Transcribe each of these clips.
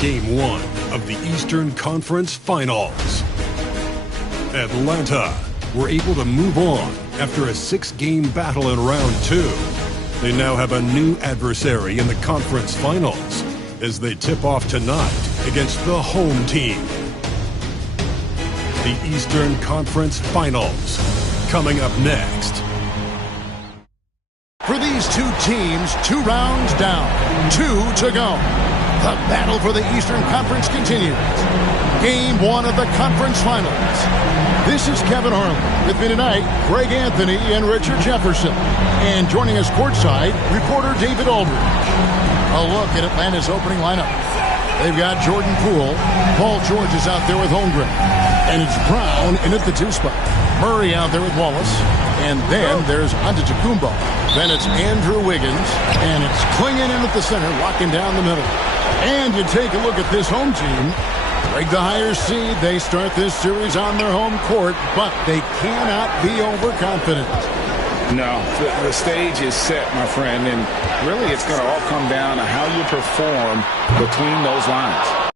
Game 1 of the Eastern Conference Finals. Atlanta were able to move on after a 6-game battle in round 2. They now have a new adversary in the conference finals as they tip off tonight against the home team. The Eastern Conference Finals coming up next. For these two teams, 2 rounds down, 2 to go. The battle for the Eastern Conference continues. Game 1 of the conference finals. This is Kevin Harlan. With me tonight, Greg Anthony and Richard Jefferson. And joining us courtside, reporter David Aldridge. A look at Atlanta's opening lineup. They've got Jordan Poole. Paul George is out there with Holmgren. And it's Brown in at the 2 spot. Murray out there with Wallace. And then there's Antetokounmpo. Then it's Andrew Wiggins. And it's Clingan in at the center, locking down the middle. And you take a look at this home team. Break the higher seed. They start this series on their home court, but they cannot be overconfident. No, the stage is set, my friend, and really it's going to all come down to how you perform between those lines.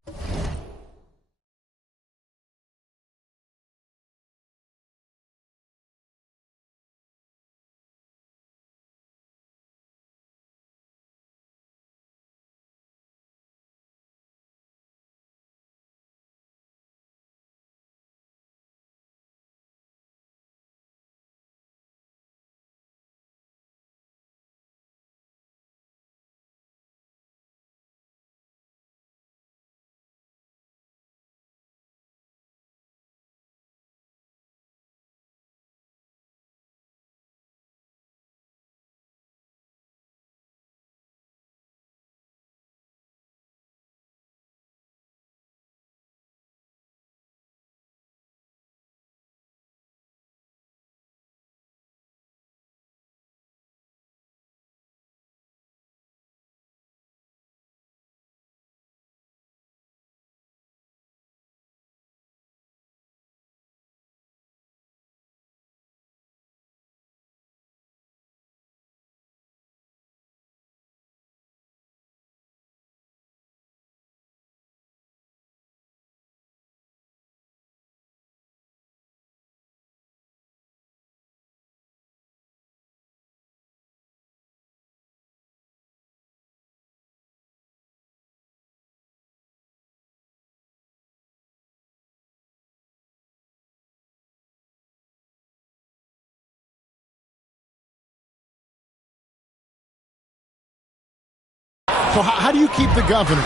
So how do you keep the governor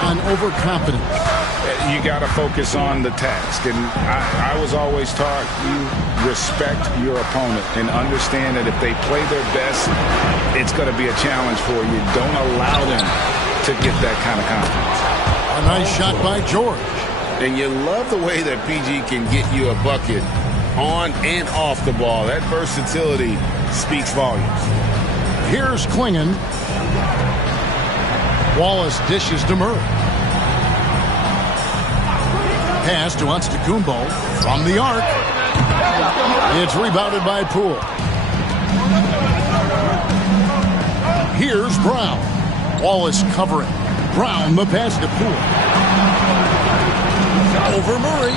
on overconfidence? You got to focus on the task. And I was always taught you respect your opponent and understand that if they play their best, it's going to be a challenge for you. Don't allow them to get that kind of confidence. A nice shot by George. And you love the way that PG can get you a bucket on and off the ball. That versatility speaks volumes. Here's Clingan. Wallace dishes to Murray. Pass to Antetokounmpo from the arc. It's rebounded by Poole. Here's Brown. Wallace covering. Brown the pass to Poole. Over Murray.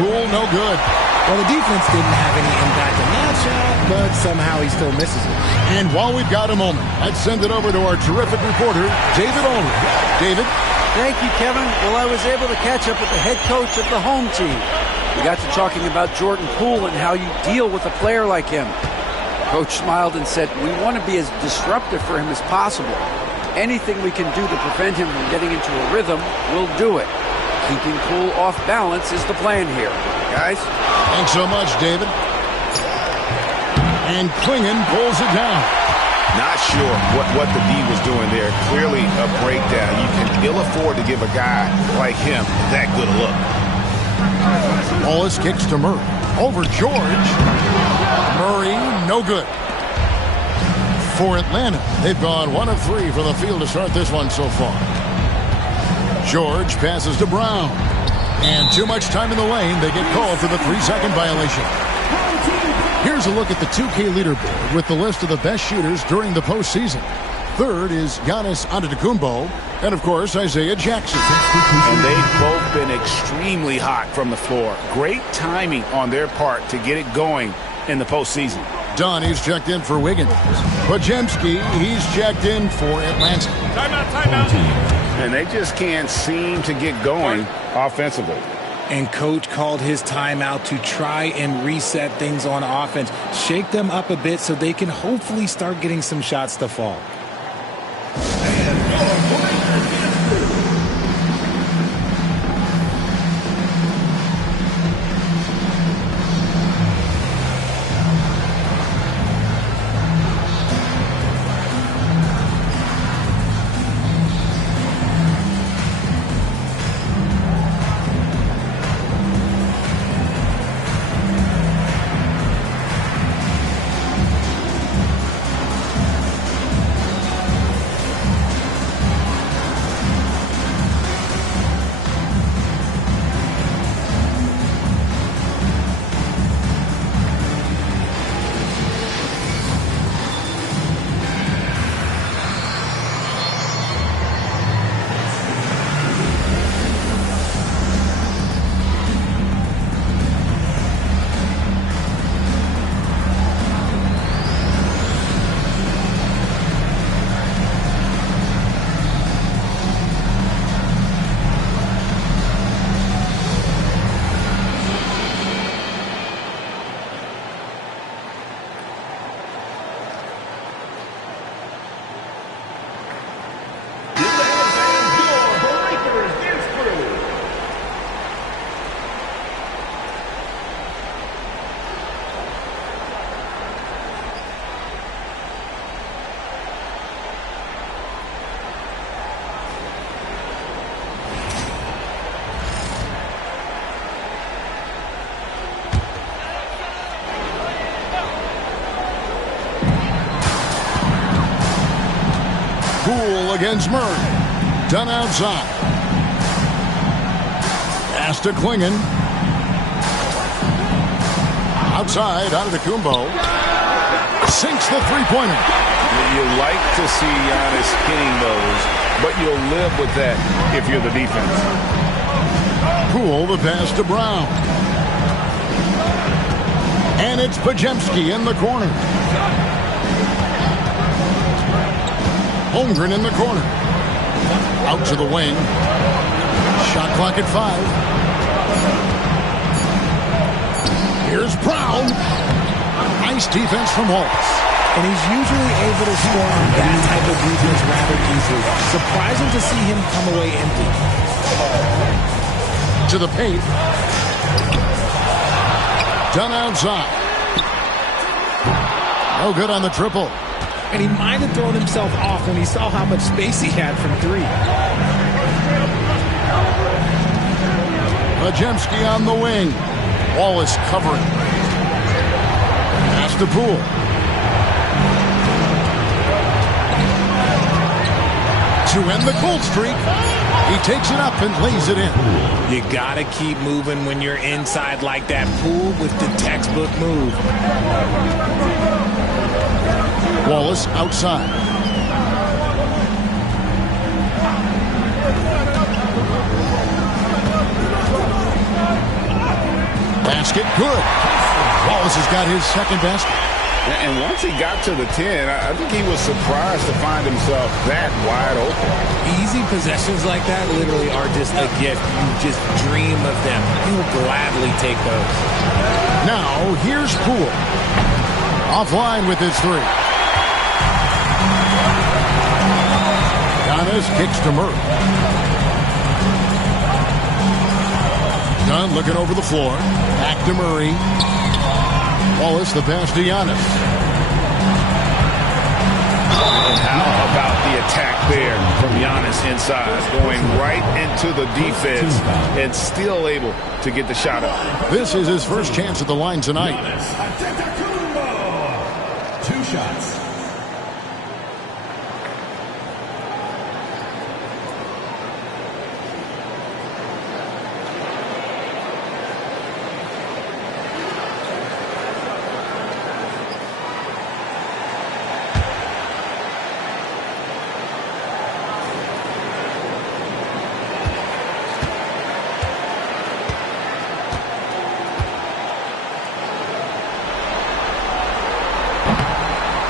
Poole no good. Well, the defense didn't have any impact on that shot, but somehow he still misses it. And while we've got a moment, let's send it over to our terrific reporter, David Aldridge. David? Thank you, Kevin. Well, I was able to catch up with the head coach of the home team. We got to talking about Jordan Poole and how you deal with a player like him. Coach smiled and said, we want to be as disruptive for him as possible. Anything we can do to prevent him from getting into a rhythm, we'll do it. Keeping Poole off balance is the plan here. Guys? Thanks so much, David. And Clingan pulls it down. Not sure what the D was doing there. Clearly a breakdown. You can ill afford to give a guy like him that good a look. Wallace kicks to Murray. Over George. Murray, no good. For Atlanta, they've gone 1 of 3 from the field to start this one so far. George passes to Brown. And too much time in the lane. They get called for the 3-second violation. Here's a look at the 2K leaderboard with the list of the best shooters during the postseason. Third is Giannis Antetokounmpo. And, of course, Isaiah Jackson. And they've both been extremely hot from the floor. Great timing on their part to get it going in the postseason. Dunn, he's checked in for Wiggins. Podziemski, he's checked in for Atlanta. Timeout. And they just can't seem to get going offensively. And coach called his timeout to try and reset things on offense. Shake them up a bit so they can hopefully start getting some shots to fall. Poole against Murray. Dunn outside. Pass to Klingon. Outside, Antetokounmpo. Sinks the three-pointer. You like to see Giannis hitting those, but you'll live with that if you're the defense. Poole, the pass to Brown. And it's Podziemski in the corner. Holmgren in the corner. Out to the wing. Shot clock at 5. Here's Brown. Nice defense from Holtz. And he's usually able to score on that type of defense rather easily. Surprising to see him come away empty. To the paint. Dunn outside. No good on the triple. And he might have thrown himself off when he saw how much space he had from 3. Podziemski on the wing. Wallace covering. Pass to Poole. To end the cold streak. He takes it up and lays it in. You got to keep moving when you're inside like that. Poole with the textbook move. Wallace outside. Basket good. Wallace has got his second basket. And once he got to the 10, I think he was surprised to find himself that wide open. Easy possessions like that literally are just a gift. You just dream of them. He'll gladly take those. Now, here's Poole. Offline with his 3. Giannis kicks to Murray. Dunn looking over the floor. Back to Murray. Wallace the pass to Giannis. And how about the attack there from Giannis inside, going right into the defense and still able to get the shot up. This is his first chance at the line tonight. 2 shots.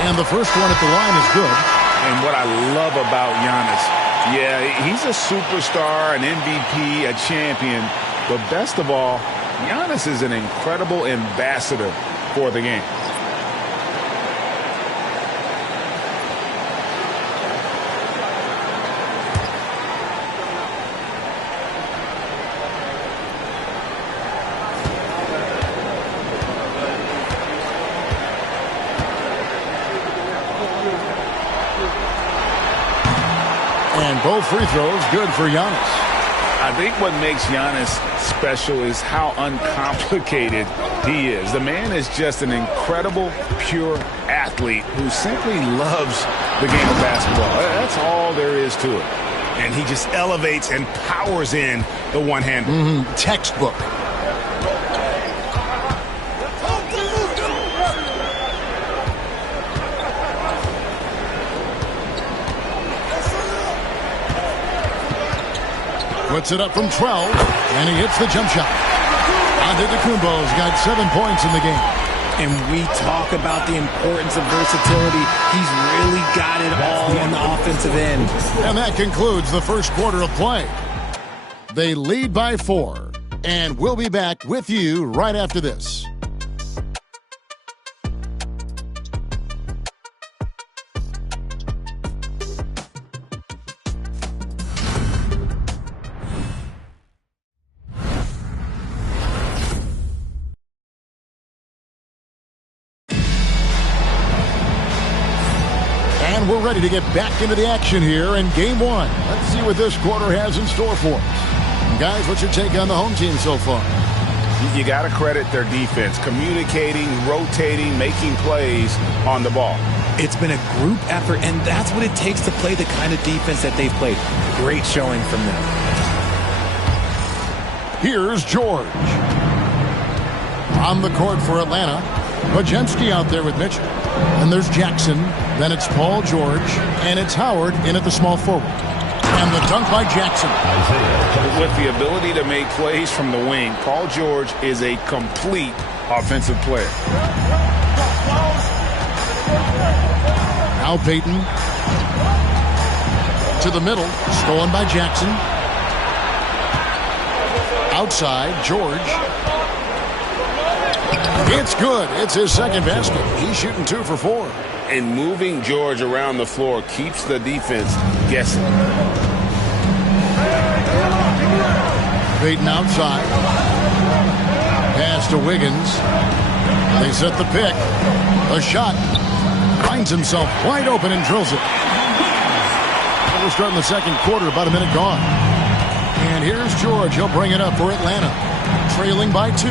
And the first one at the line is good. And what I love about Giannis, yeah, he's a superstar, an MVP, a champion. But best of all, Giannis is an incredible ambassador for the game. And both free throws good for Giannis. I think what makes Giannis special is how uncomplicated he is. The man is just an incredible, pure athlete who simply loves the game of basketball. That's all there is to it. And he just elevates and powers in the one-hander. Textbook. Puts it up from 12, and he hits the jump shot. Antetokounmpo's got 7 points in the game. And we talk about the importance of versatility. He's really got it all on the offensive end. And that concludes the first quarter of play. They lead by 4, and we'll be back with you right after this. We're ready to get back into the action here in game one. Let's see what this quarter has in store for us. Guys, what's your take on the home team so far? You got to credit their defense, communicating, rotating, making plays on the ball. It's been a group effort, and that's what it takes to play the kind of defense that they've played. Great showing from them. Here's George. On the court for Atlanta. Bajemski out there with Mitchell. And there's Jackson. Then it's Paul George. And it's Howard in at the small forward. And the dunk by Jackson. With the ability to make plays from the wing, Paul George is a complete offensive player. Now Payton. To the middle. Stolen by Jackson. Outside, George. It's good. It's his second basket. He's shooting 2 for 4. And moving George around the floor keeps the defense guessing. Payton outside. Pass to Wiggins. They set the pick. A shot. Finds himself wide open and drills it. We're starting the second quarter, about a minute gone. And here's George. He'll bring it up for Atlanta. Trailing by 2.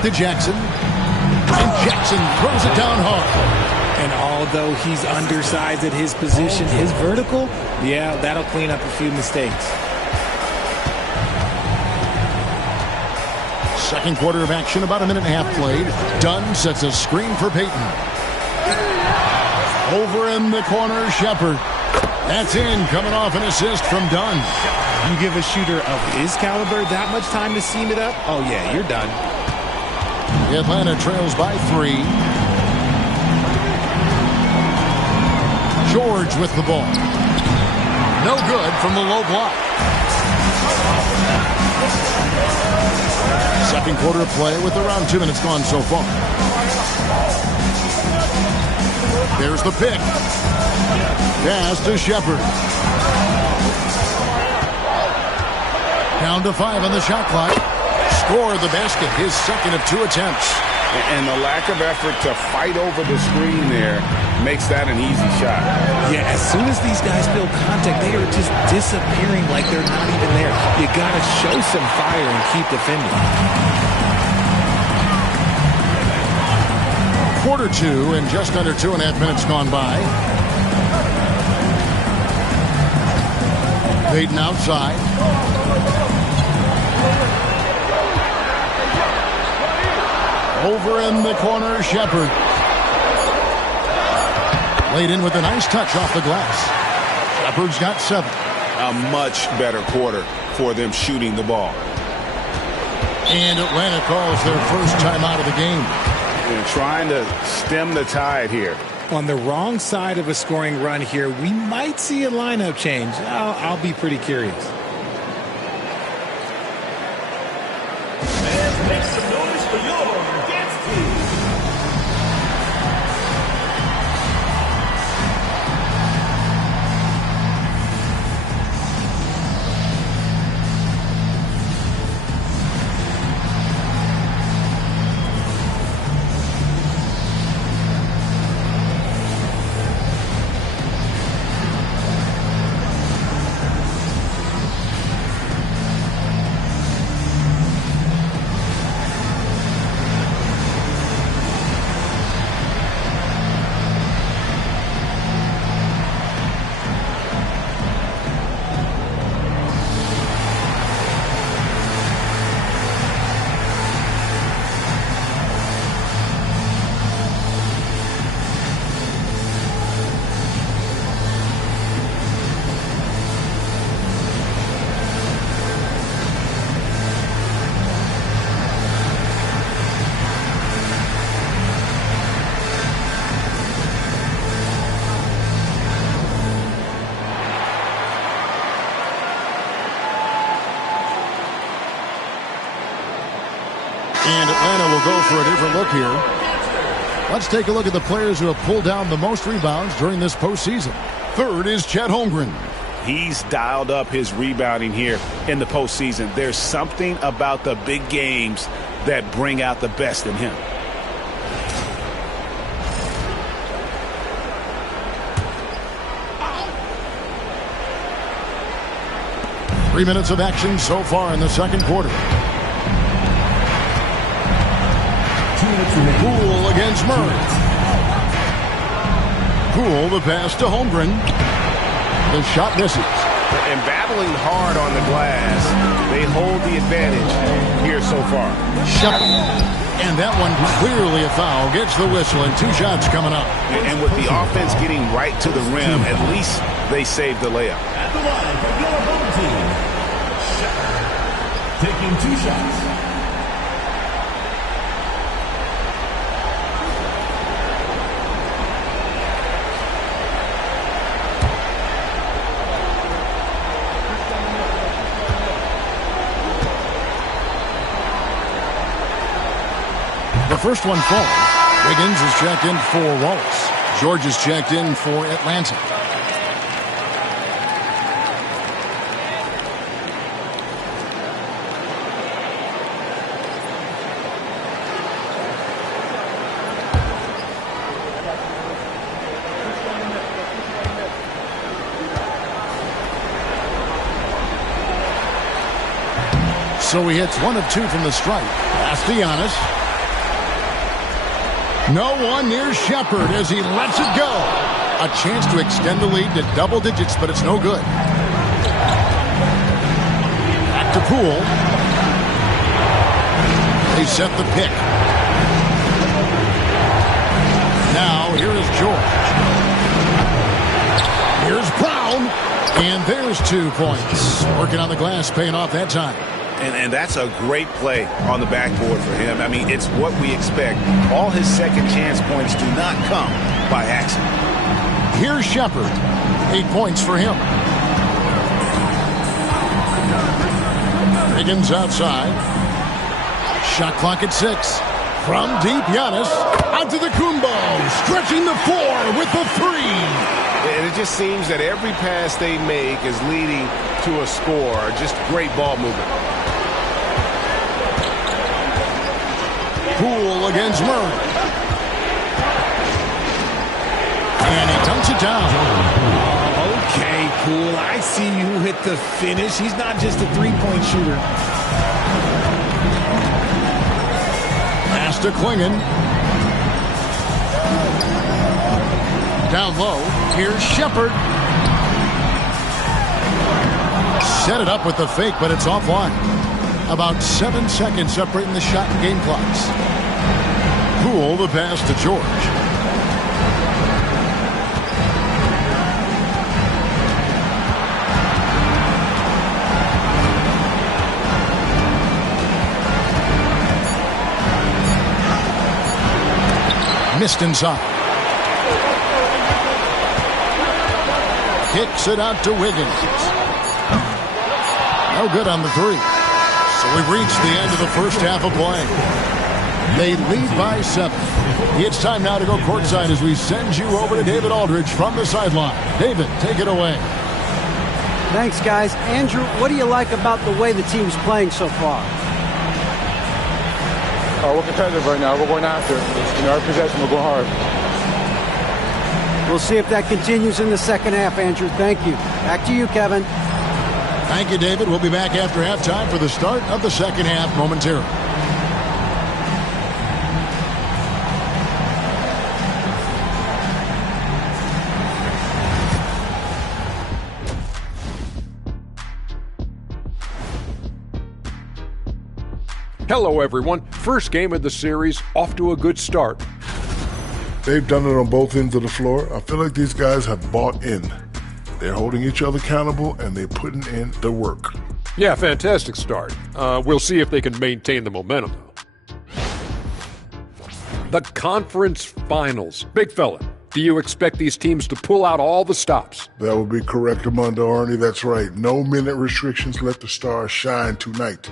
To Jackson. And Jackson throws it down hard. And although he's undersized at his position, his vertical, yeah, that'll clean up a few mistakes. Second quarter of action, about a minute and a half played. Dunn sets a screen for Payton. Over in the corner, Shepard. That's in, coming off an assist from Dunn. You give a shooter of his caliber that much time to seam it up, oh yeah, you're done. Atlanta trails by 3. George with the ball. No good from the low block. Second quarter of play with around 2 minutes gone so far. There's the pick. Pass to Shepard. Down to 5 on the shot clock. Score the basket, his second of 2 attempts. And the lack of effort to fight over the screen there makes that an easy shot. Yeah, as soon as these guys feel contact, they are just disappearing like they're not even there. You got to show some fire and keep defending. Quarter 2 and just under 2.5 minutes gone by. Payton outside. Over in the corner, Shepard. Laid in with a nice touch off the glass. Shepard's got 7. A much better quarter for them shooting the ball. And Atlanta calls their first timeout of the game. They're trying to stem the tide here. On the wrong side of a scoring run here, we might see a lineup change. I'll be pretty curious. And make some noise for your dance team. And Atlanta will go for a different look here. Let's take a look at the players who have pulled down the most rebounds during this postseason. Third is Chet Holmgren. He's dialed up his rebounding here in the postseason. There's something about the big games that bring out the best in him. Three minutes of action so far in the second quarter. Poole against Murray. Poole, the pass to Holmgren. The shot misses. And battling hard on the glass, they hold the advantage here so far. Shepard. And that one clearly a foul. Gets the whistle and two shots coming up. And with the offense getting right to the rim, at least they saved the layup. At the line for your home team, Shepard, taking two shots. The first one falls. Wiggins is checked in for Wallace. George is checked in for Atlanta. So he hits 1 of 2 from the stripe. Pass to Giannis. No one near Shepard as he lets it go. A chance to extend the lead to double digits, but it's no good. Back to Poole. They set the pick. Now here is George. Here's Brown. And there's 2 points. Working on the glass, paying off that time. And that's a great play on the backboard for him. I mean, it's what we expect. All his second chance points do not come by accident. Here's Shepard. 8 points for him. Wiggins outside. Shot clock at 6. From deep, Giannis. Onto the Kumbo. Stretching the floor with the 3. And it just seems that every pass they make is leading to a score. Just great ball movement. Poole against Murray. And he dunks it down. Okay, Poole, I see you hit the finish. He's not just a three-point shooter. Pass to Klingon. Down low. Here's Shepard. Set it up with the fake, but it's offline. About 7 seconds separating the shot and game clocks. Poole, the pass to George. Missed inside. Kicks it out to Wiggins. No good on the three. So we've reached the end of the first half of play. They lead by 7. It's time now to go courtside as we send you over to David Aldridge from the sideline. David, take it away. Thanks, guys. Andrew, what do you like about the way the team's playing so far? We're competitive right now. We're going after it. Our possession, we're going hard. We'll see if that continues in the second half, Andrew. Thank you. Back to you, Kevin. Thank you, David. We'll be back after halftime for the start of the second half momentarily. Hello, everyone. First game of the series, off to a good start. They've done it on both ends of the floor. I feel like these guys have bought in. They're holding each other accountable, and they're putting in the work. Yeah, fantastic start. We'll see if they can maintain the momentum, though. The conference finals. Big fella, do you expect these teams to pull out all the stops? That would be correct, Armando Arnie. That's right. No minute restrictions. Let the stars shine tonight.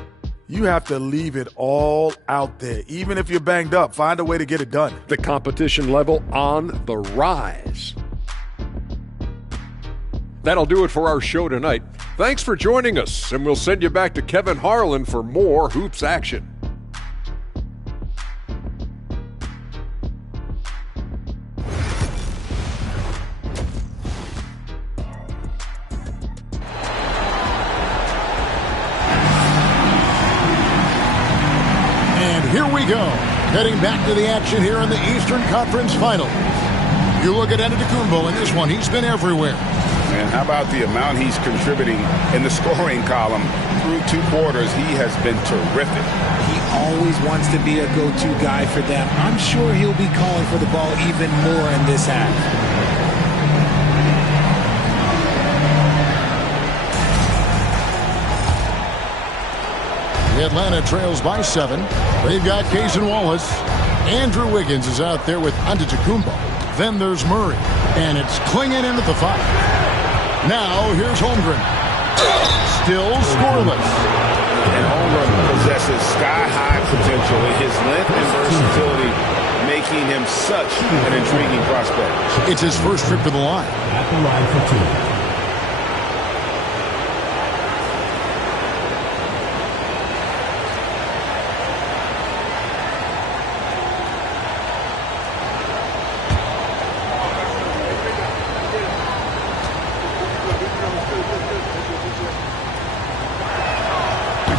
You have to leave it all out there. Even if you're banged up, find a way to get it done. The competition level on the rise. That'll do it for our show tonight. Thanks for joining us, and we'll send you back to Kevin Harlan for more hoops action. Here we go. Heading back to the action here in the Eastern Conference Finals. You look at Antetokounmpo in this one. He's been everywhere. Man, how about the amount he's contributing in the scoring column through 2 quarters? He has been terrific. He always wants to be a go-to guy for them. I'm sure he'll be calling for the ball even more in this half. Atlanta trails by 7. They've got Cason Wallace. Andrew Wiggins is out there with Antetokounmpo. Then there's Murray. And it's clinging in at the 5. Now here's Holmgren. Still scoreless. And Holmgren possesses sky-high potential. His length and versatility making him such an intriguing prospect. It's his first trip to the line. At the line for 2.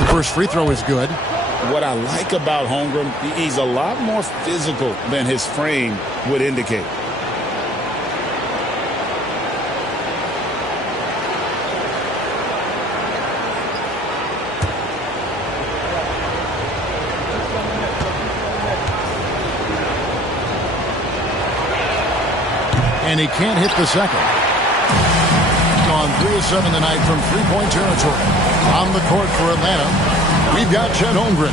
First free throw is good. What I like about Holmgren, he's a lot more physical than his frame would indicate. And he can't hit the second. Gone 3 of 7 tonight from three-point territory. On the court for Atlanta, we've got Chet Holmgren.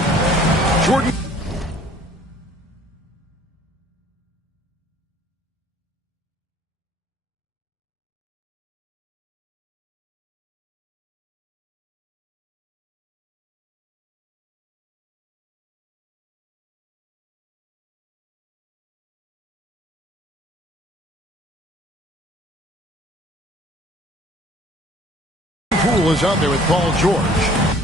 Jordan. Poole is out there with Paul George.